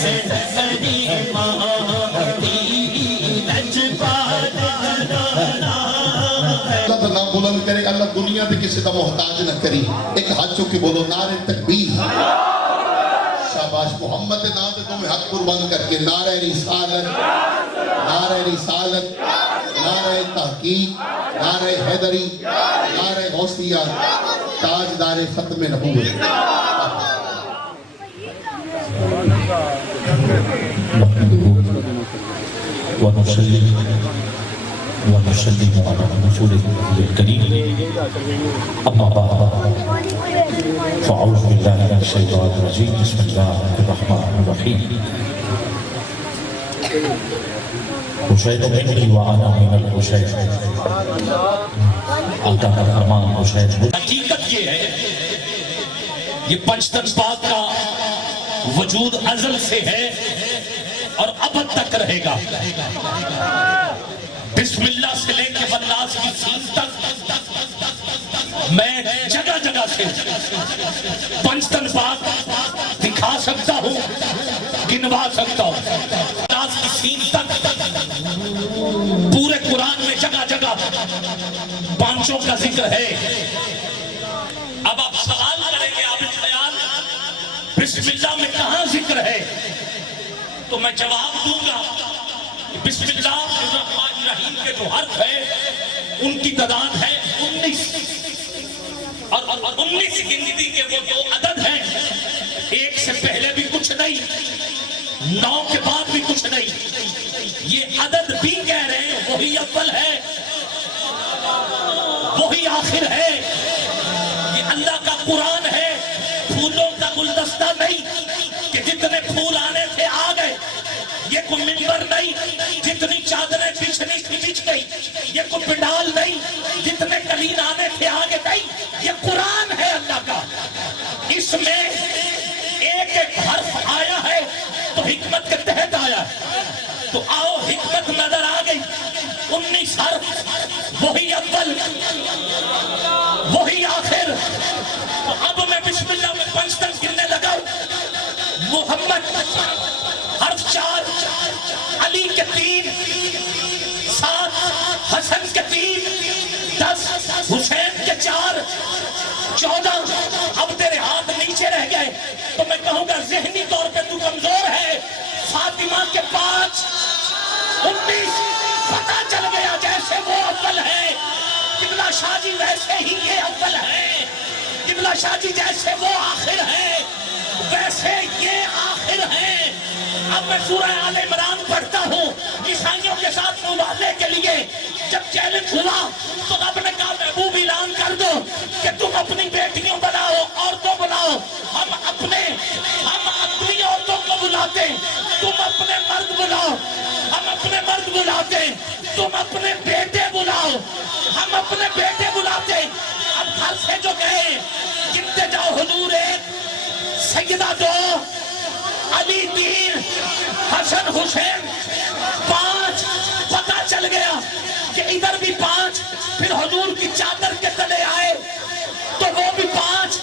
سے بری مہدی لجپال گھرانا ہے۔ اللہ تو نام بلند کرے گا، اللہ دنیا بھی کسی کا محتاج نہ کری۔ ایک ہاتھ چکے بولو نعرہ تکبیر، شاباش محمد نام سے تمہیں ہاتھ قربان کر کے نعرہ رسالت، نعرہ رسالت، نعرہ تحقیق، نعرہ حیدری، نعرہ غوثیہ، تاجدار ختم نبوت۔ ونسلم على رسوله الكريم أما بعد فأعوذ بالله من الشيطان الرجيم بسم الله الرحمن الرحيم حسین منی وأنا من الحسین آقا کا فرمان حسین۔ حقیقت یہ ہے یہ پنجتن پاک کا وجود ازل سے ہے اور ابد تک رہے گا۔ بسم اللہ سے لے کے والناس کی سین تک میں جگہ جگہ سے پنجتن پاک دکھا سکتا ہوں، گنوا سکتا ہوں۔ والناس کی سین تک پورے قرآن میں جگہ جگہ پانچوں کا ذکر ہے۔ اب آپ سوال کریں گے عابد خیال بسم اللہ میں کہاں ذکر ہے، تو میں جواب دوں گا بسم اللہ الرحمن الرحیم کے جو حرف ہے ان کی تعداد ہے 19 اور 19 گنتی کے وہ دو عدد ہیں، ایک سے پہلے بھی کچھ نہیں، 9 کے بعد بھی کچھ نہیں۔ یہ عدد بھی کہہ رہے ہیں وہی اول ہے وہی آخر ہے، یہ اللہ کا قرآن ہے، پھولوں کا گلدستہ نہیں کہ جتنے پھول آنے تھے آ گئے، یہ کوئی منبر نہیں جتنی چادریں بچھنی تھی بچھ گئی، یہ کوئی پنڈال نہیں جتنے قلین آنے تھے آگے گئی، یہ قرآن ہے اللہ کا، اس میں ایک ایک حرف آیا ہے تو حکمت کے تحت آیا ہے، تو آؤ حکمت نظر آ گئی۔ 19 حرف، وہی اول وہی آخر۔ تو اب میں بسم اللہ میں پنجتن گرنے لگا ہوں۔ محمد حرف 4، علی کے 3، 7، حسن کے 3، 10، حسین کے 4، 14۔ اب تیرے ہاتھ نیچے رہ گئے تو میں کہوں گا ذہنی طور پہ تو کمزور ہے۔ فاطمہ کے 5، 19۔ پتہ چل گیا جیسے وہ اول ہے قبلہ شاہ جی ویسے ہی یہ اول ہے، قبلہ شاہ جی جیسے وہ آخر ہے ویسے یہ آخر ہے۔ اب میں سورہ آل عمران پڑھتا ہوں عیسائیوں کے ساتھ مباہلے کے لیے، جب چیلنج ہوا تو رب نے کہا محبوب اعلان کر دو کہ تم اپنی بیٹیوں بناؤ، عورتوں بناؤ، ہم اپنی عورتوں کو بلاتے، تم اپنے مرد بلاؤ، ہم اپنے مرد بلاتے، تم اپنے بیٹے بلاؤ، ہم اپنے بیٹے بلاتے۔ اب گھر سے جو گئے گنتے جاؤ، حضور 1، سیدہ 2، علی 3، حسن حسین 5۔ پتہ چل گیا کہ ادھر بھی 5، پھر حضور کی چادر کے تلے آئے تو وہ بھی 5۔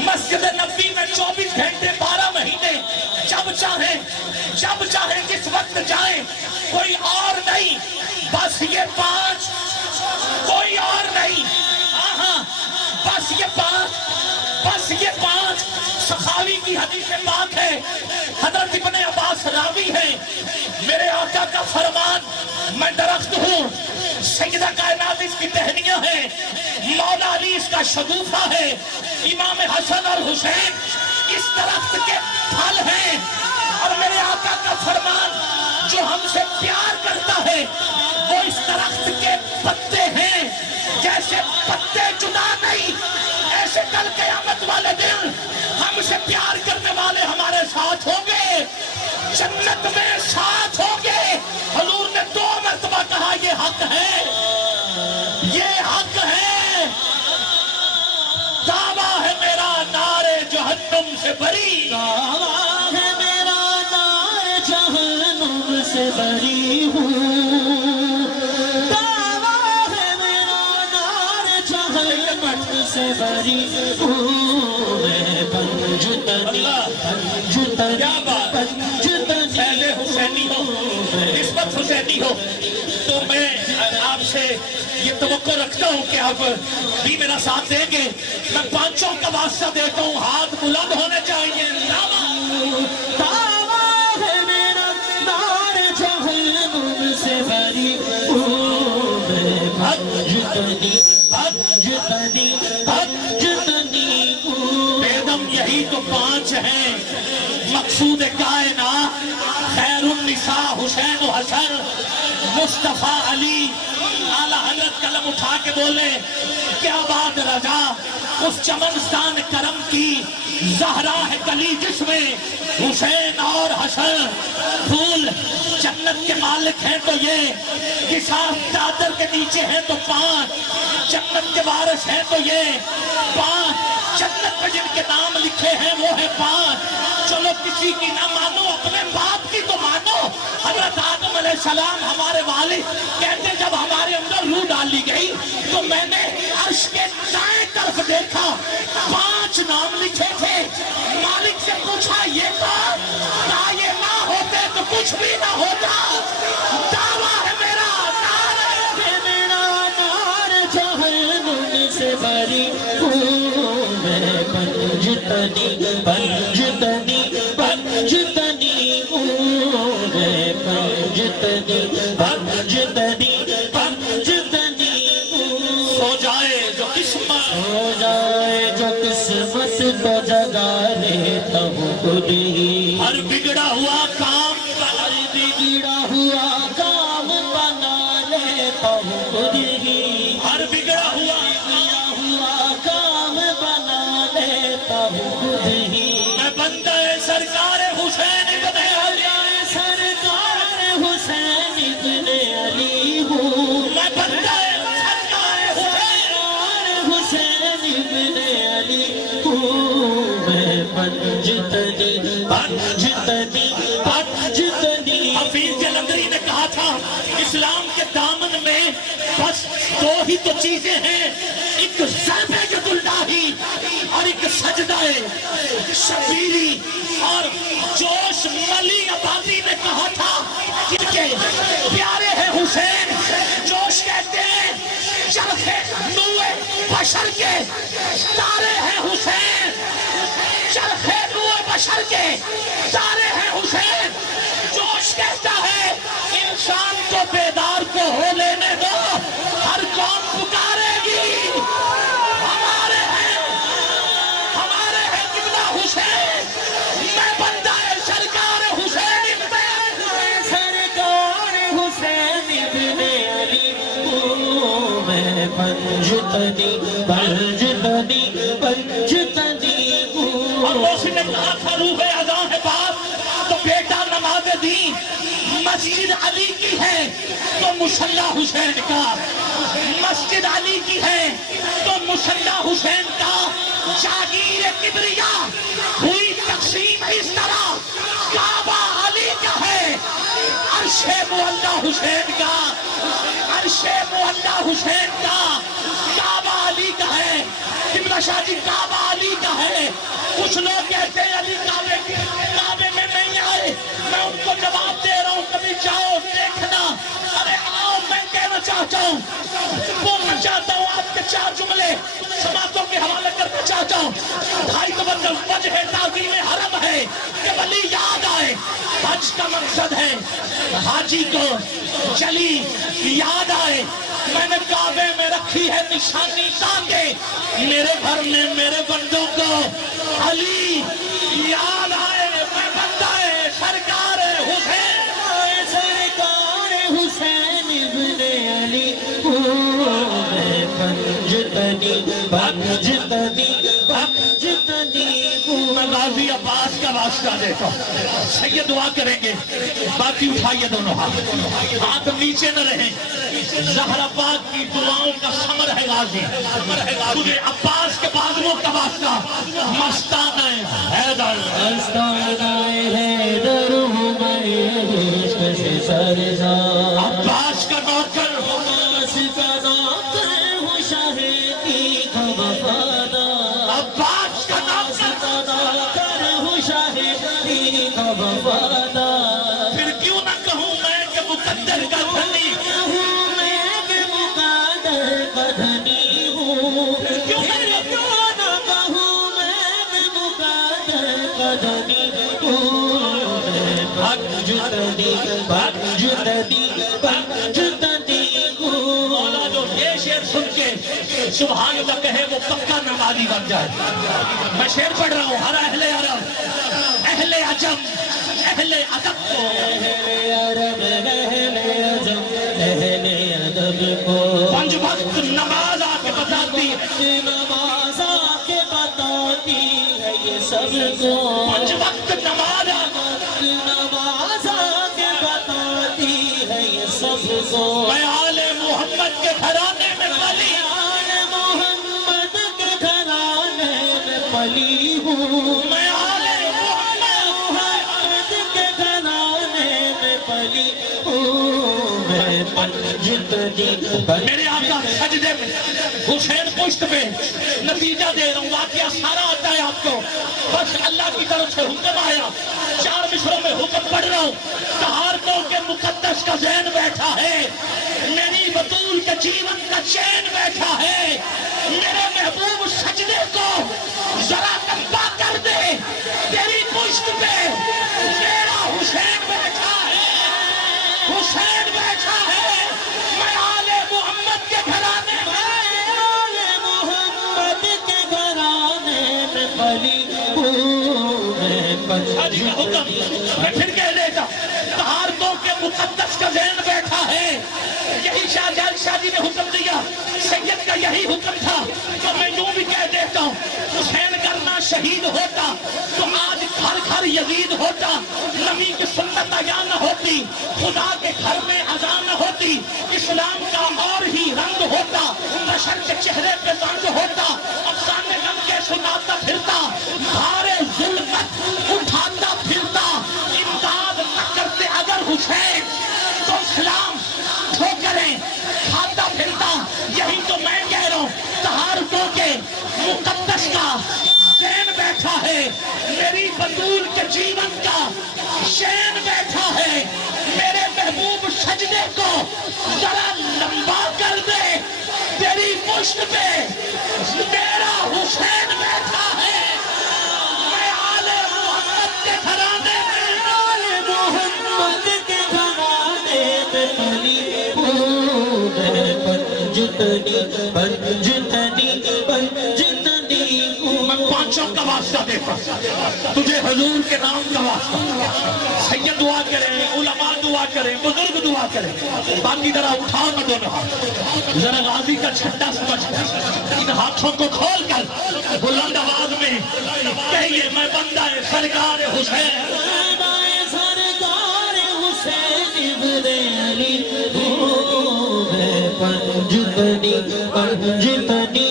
مسجد نبی میں 24 گھنٹے 12 مہینے جب چاہیں جس وقت جائیں، کوئی اور نہیں، بس یہ 5، کوئی اور نہیں، بس یہ 5۔ سخاوی کی حدیث پاک ہے، حضرت ابن عباس راوی ہے، میرے آقا کا فرمان میں درخت ہوں، سیدہ کائنات اس کی ٹہنیاں ہیں، مولا علی اس کا شگوفہ ہے، امام حسن اور حسین اس درخت کے پھل ہیں، اور میرے آقا کا فرمان جو ہم سے پیار کرتا ہے وہ اس درخت کے پتے ہیں، جیسے پتے جدا نہیں ایسے کل قیامت والے دن ہم سے پیار کرنے والے ہمارے ساتھ ہوں گے، جنت میں ساتھ ہوں گے۔ حضور نے 2 مرتبہ کہا یہ حق ہے، یہ حق ہے۔ دعویٰ ہے میرا نعرے جہنم سے بری، دعویٰ ہے میرا نعرے جہنم سے بری ہوں، دعویٰ ہے میرا نعرے جہنم سے بری ہوں، میں پنجتنی رہی ہو تو میں آپ سے یہ توقع رکھتا ہوں کہ آپ بھی میرا ساتھ دیں گے. میں پانچوں کا واسطہ دیتا ہوں, ہاتھ بلند ہونے چاہیے. دعویٰ ہے میرا نار جہنم سے بری بیگم یہی تو پانچ ہیں مقصود کائنات, خیر النساء حسین و حسن, مصطفیٰ علی. اعلیٰ حضرت قلم اٹھا کے بولے کیا بات رضا, اس چمنستان کرم کی زہرا ہے کلی جس میں حسین اور حسن. پھول جنت کے مالک ہیں تو یہ, کساف چادر کے نیچے ہیں تو پانچ, جنت کے وارث ہیں تو یہ پانچ, جنت میں جن کے نام لکھے ہیں وہ ہے پانچ. چلو کسی کی نہ مانو اپنے باپ کی تو مانو. حضرت آدم علیہ السلام ہمارے والد کہتے جب ہمارے اندر روح ڈالی گئی تو میں نے عرش کے دائیں طرف دیکھا, پانچ نام لکھے تھے. مالک سے پوچھا یہ کون, کہا یہ نہ ہوتے تو کچھ بھی نہ ہوتا. دعویٰ ہے میرا نار جہنم سے بری میں پنجتنی پنجتنی پنجتنی میں پنجتنی پنجتنی پنجتنی. ہو جائے جو قسمت, ہو جائے جو قسمت تو جگا لیتا ہوں خود ہی. ہر بگڑا ہوا کام, ہر بگڑا ہوا کام بنا لیتا ہوں خود ہی. ہر بگڑا ہوا کام بنا لیتا ہوں خود ہی. میں بندہ سرکار حسین ابن علی, سرکار حسین ابن علی ہوں. میں بندہ سرکار حسین حسین ابن علی ہوں. میں پنجتنی پنجتنی پنجتنی. حفیظ جلندری نے کہا تھا اسلام کے دامن میں بس دو ہی تو چیزیں ہیں, ایک ضرب جداللہی اور ایک سجدہ شبیری. اور جوش ملی آبادی نے کہا تھا جن کے پیارے ہیں حسین, جوش کہتے ہیں چرخے نوے بشر کے تارے ہیں حسین, چرخے نوے بشر کے تارے ہیں حسین. جوش کہتا ہے انسان کو بیدار کو ہو لینے دو, ہر قوم پکارے گی. ہمارے ہیں قبلہ حسین, میں بندہ سرکار حسین سرکار حسین ابن علی ہوں. میں پنجتنی پنجتنی پنجتنی ہوں. اور دوسری نے کہا تھا روح اذاں ہے باپ تو بیٹا نماز دین, مسجد علی کی ہے تو مصلی حسین کا, مسجد علی کی ہے تو مصلی حسین کا. جاگیر کبریا ہوئی تقسیم اس طرح, کعبہ علی کا ہے, عرش معلی حسین کا, عرش معلی حسین کا, کعبہ علی کا ہے. قبلہ شاہ جی کعبہ علی کا ہے. کچھ لوگ کہتے ہیں علی کعبے میں نہیں آئے, میں ان کو جواب دے رہا ہوں کبھی جاؤ دیکھنا. ارے آؤ, میں کہنا چاہتا ہوں, بولنا چاہتا ہوں آپ کے چار جملے سماعتوں کے حوالے کرنا چاہتا ہوں. ڈھائی تو وجہ تعظیم حرم ہے کہ ولی یاد آئے. حج کا مقصد ہے حاجی کو چلی یاد آئے. میں نے کعبے میں رکھی ہے نشانی تاکہ میرے گھر میں میرے بندوں کو علی یاد آئے. میں بندہ سرکار حسین, سرکار حسین ابن علی ہوں. میں پنجتنی پنجتنی پنجتنی ہوں. میں غازی عباس کا واسطہ دیتا ہوں, سید دعا کریں گے, باقی اٹھائیے دونوں ہاتھ نیچے نہ رہیں. زہرا پاک کی دعاؤں کا ثمر ہے غازی, تجھے عباس کے بازوؤں کا واسطہ مستانہ حیدر, مستانہ حیدر ہوں میں عشق سے سرزار. عباس کا نوکر, عباس کا نوکر ہوں شاہدی کا وفادار. عباس کا نوکر, ہوں شاہدی کا وفادار. پھر کیوں نہ کہوں میں کہ مقدر کا مولا جو یہ شعر سن کے سبحان اللہ کہے وہ پکا نمازی بن جائے. میں شعر پڑھ رہا ہوں. ہر اہل عرب، اہل عجم، اہل ادب کو پنج وقت نماز آ کے بتاتی ہے. سب کو پنج وقت نماز آ کے بتاتی ہے یہ سب کو. میں آل محمد کے گھرانے میں پلی محمد کے گھرانے میں پلی ہوں. میں آل محمد کے گھرانے میں پلی ہوں. میں پنجتنی میرے آقا سجدے میں، حسین پشت پہ. نتیجہ دے رہا ہوں، واقعہ سارا آتا ہے آپ کو. بس اللہ کی طرف سے حکم آیا. 4 مصروں میں حکم پڑھ رہا ہوں. تہارتوں کے مقدس کا ذہن بیٹھا ہے، میری بطول کے جیون کا چین بیٹھا ہے. میرے محبوب سجدے کو ذرا لمبا کر دے، تیری پشت پہ میرا حسین بیٹھا ہے. حسین بیٹھا ہے. میں آل محمد کے گھرانے محمد کے گھرانے میں پلی ہوں. میں حکم میں پھر کہہ دیتا، تہارتوں کے مقدس کا ذہن بیٹھا ہے. یہی شاہ جلال شاہ جی نے حکم دیا، سید کا یہی حکم تھا. تو میں یوں بھی کہہ دیتا ہوں، حسین کرنا شہید ہوتا تو آج گھر گھر یزید ہوتا. نبی کی سنت عیاں نہ ہوتی، خدا کے گھر میں اذان نہ ہوتی، اسلام کا اور ہی رنگ ہوتا. بشر کے چہرے پہ رنگ ہوتا. افسانے غم کے سناتا پھرتا، بھارے ظلمت اٹھاتا پھرتا. امداد نہ کرتے اگر حسین تو اسلام ٹھوکریں کھاتا پھرتا. یہی تو میں کہہ رہا ہوں، تہارتوں کے مقدس کا ذہن بیٹھا ہے، میری بطول کے جیون کا شین بیٹھا ہے. میرے محبوب سجدے کو ذرا لمبا کر دے، تیری پشت پہ میرا حسین بیٹھا ہے. میں آل محمد کے گھرانے میں محمد کے گھرانے میں پلی ہوں. میں پنجتنی ہوں. میں پانچوں کا واسطہ دیتا تجھے، حضور کے نام کا واسطہ. سید دعا کریں، علماء دعا کریں، بزرگ دعا کریں. باقی ذرا اٹھاؤ نہ دونوں ہاتھ، ذرا غازی کا چھٹا سمجھ کر ان ہاتھوں کو کھول کر بلند آواز میں کہیے، میں بندہ سرکار حسین. سرکار حسین ابن علی ہوں. میں پنجتنی ہوں. میں پنجتنی.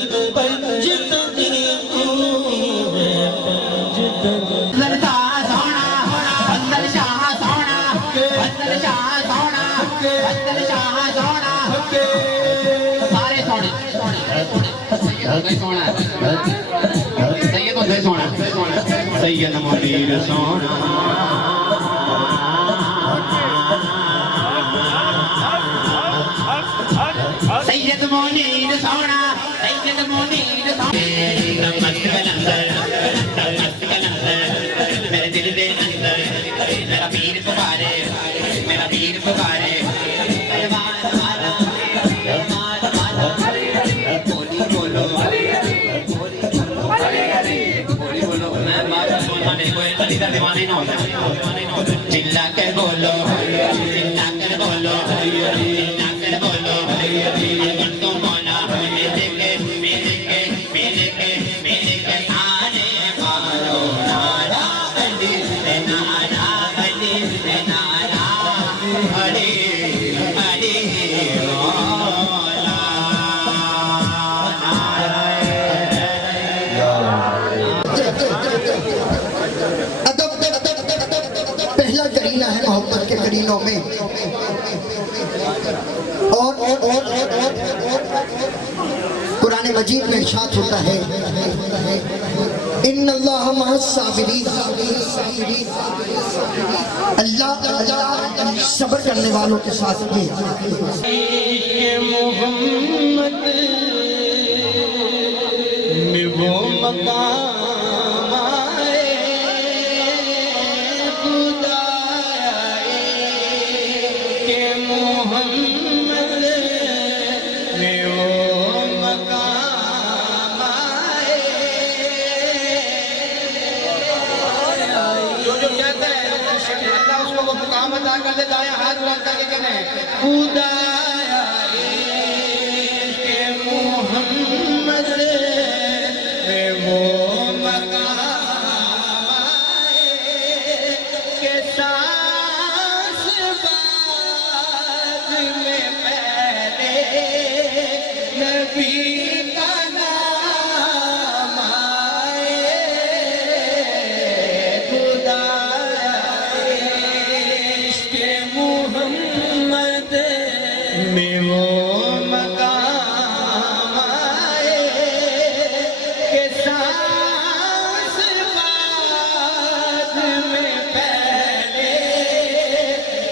سارے سونے سید سونا سید منیر سونا سید منیر سونا سید منیر سونا. میرے دل دے اندر میرا پیر پکارے، میرا پیر پکارے. چلا کر بولو، چلا کر بولو، چلا کر بولو. اگر تم مولا میرے کے آنے مارو، نارا علی نارا علی نارا علی علی پہلا کرینہ ہے محبت کے کرینوں میں. اور قرآن مجید میں ارشاد ہوتا ہے، ان اللہ مع الصابرین. اللہ صبر کرنے والوں کے ساتھ ہے. محمد میں وہ مقام آئے خدایا کو وہ مقام عطا کر دے. دائیں ہاتھ بلند کر کے کہنے خدایا عشق محمد میں وہ مقام آئے کہ سانس بعد میں پہلے نبی کا نام آئے. خدایا عشق محمد میں وہ مقام آئے کہ سانس بعد میں پہلے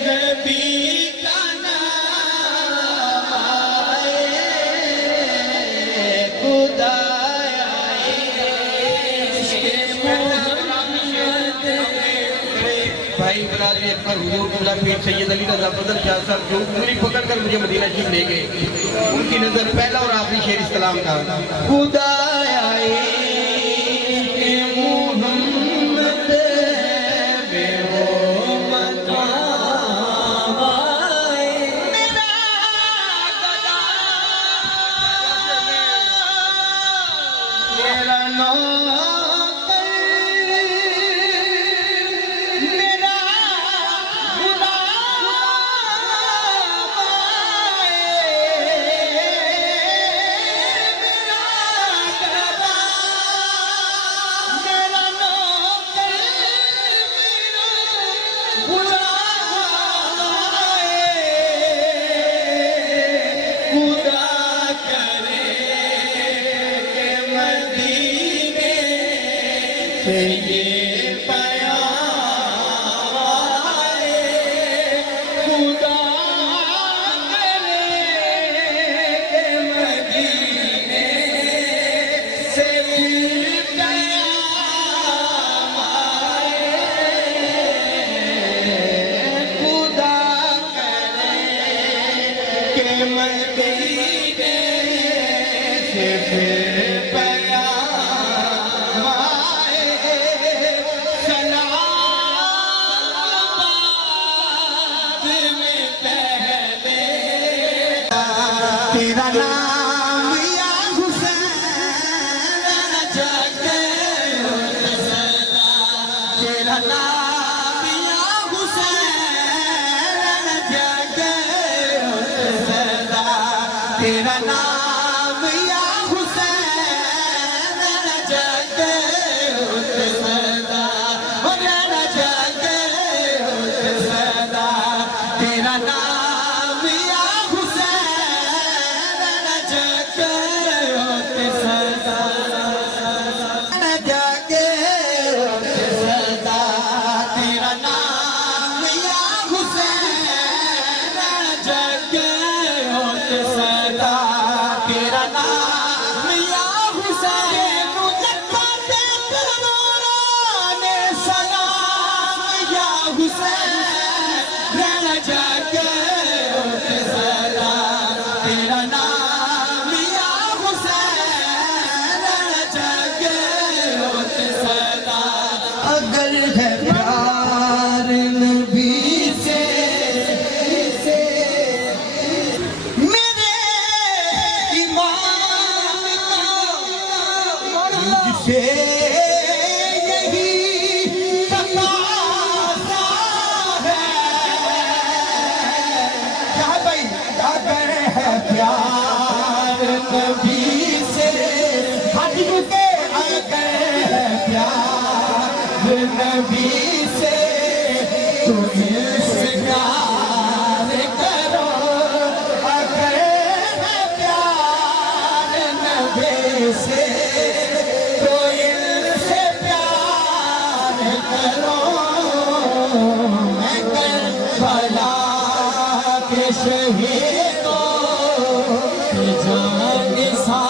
نبی کا نام آئے. خدایا عشق محمد. بھائی برادری اکبر حضور قبلہ پیر سید علی رضا فضل شاہ صاحب جو انگلی پکڑ کر مجھے مدینہ شریف لے گئے, ان کی نظر پہلا اور آخری شعر اس کلام کا خدایا عشق محمد میں وہ مقام آئے. میرا گدا میرا نوکر میرا غلام آئے. میرا گدا میرا نوکر میرا غلام آئے. خدا کرے کہ مدینے سے یہ پیام آئے. خدا کرے کہ مدینے سے یہ پیام آئے. خدا کرے کہ مدینے سے پھر پیام آئے. سلام بعد میں پہلے تیرا نام یا حسین جگے صدا. تیرا نام یا حسین جگے صدا. تیرا نام یا حسین جگے صدا. میرا جگے صدا. تیرا نام یا حسین جگے صدا. جگے صدا. تیرا نام یا حسین جگے صدا. تیرا نام یا حسین جگہ دے کروران سلام یا حسین جگے صدا. تیرا نام یا حسین جگے صدا. اگر ہے پیار نبی سے میرے ایمان کا جسے یہی تقاضا ہے. کیا ہے بھائی؟ اگر ہے پیار نبی سے حج کے اگر ہے پیار نبی سے تو اس پیار کرو. اگر ہے پیار نبی سے تو ان سے پیار کرو. میں کربلا کے شہیدوں کی جان سا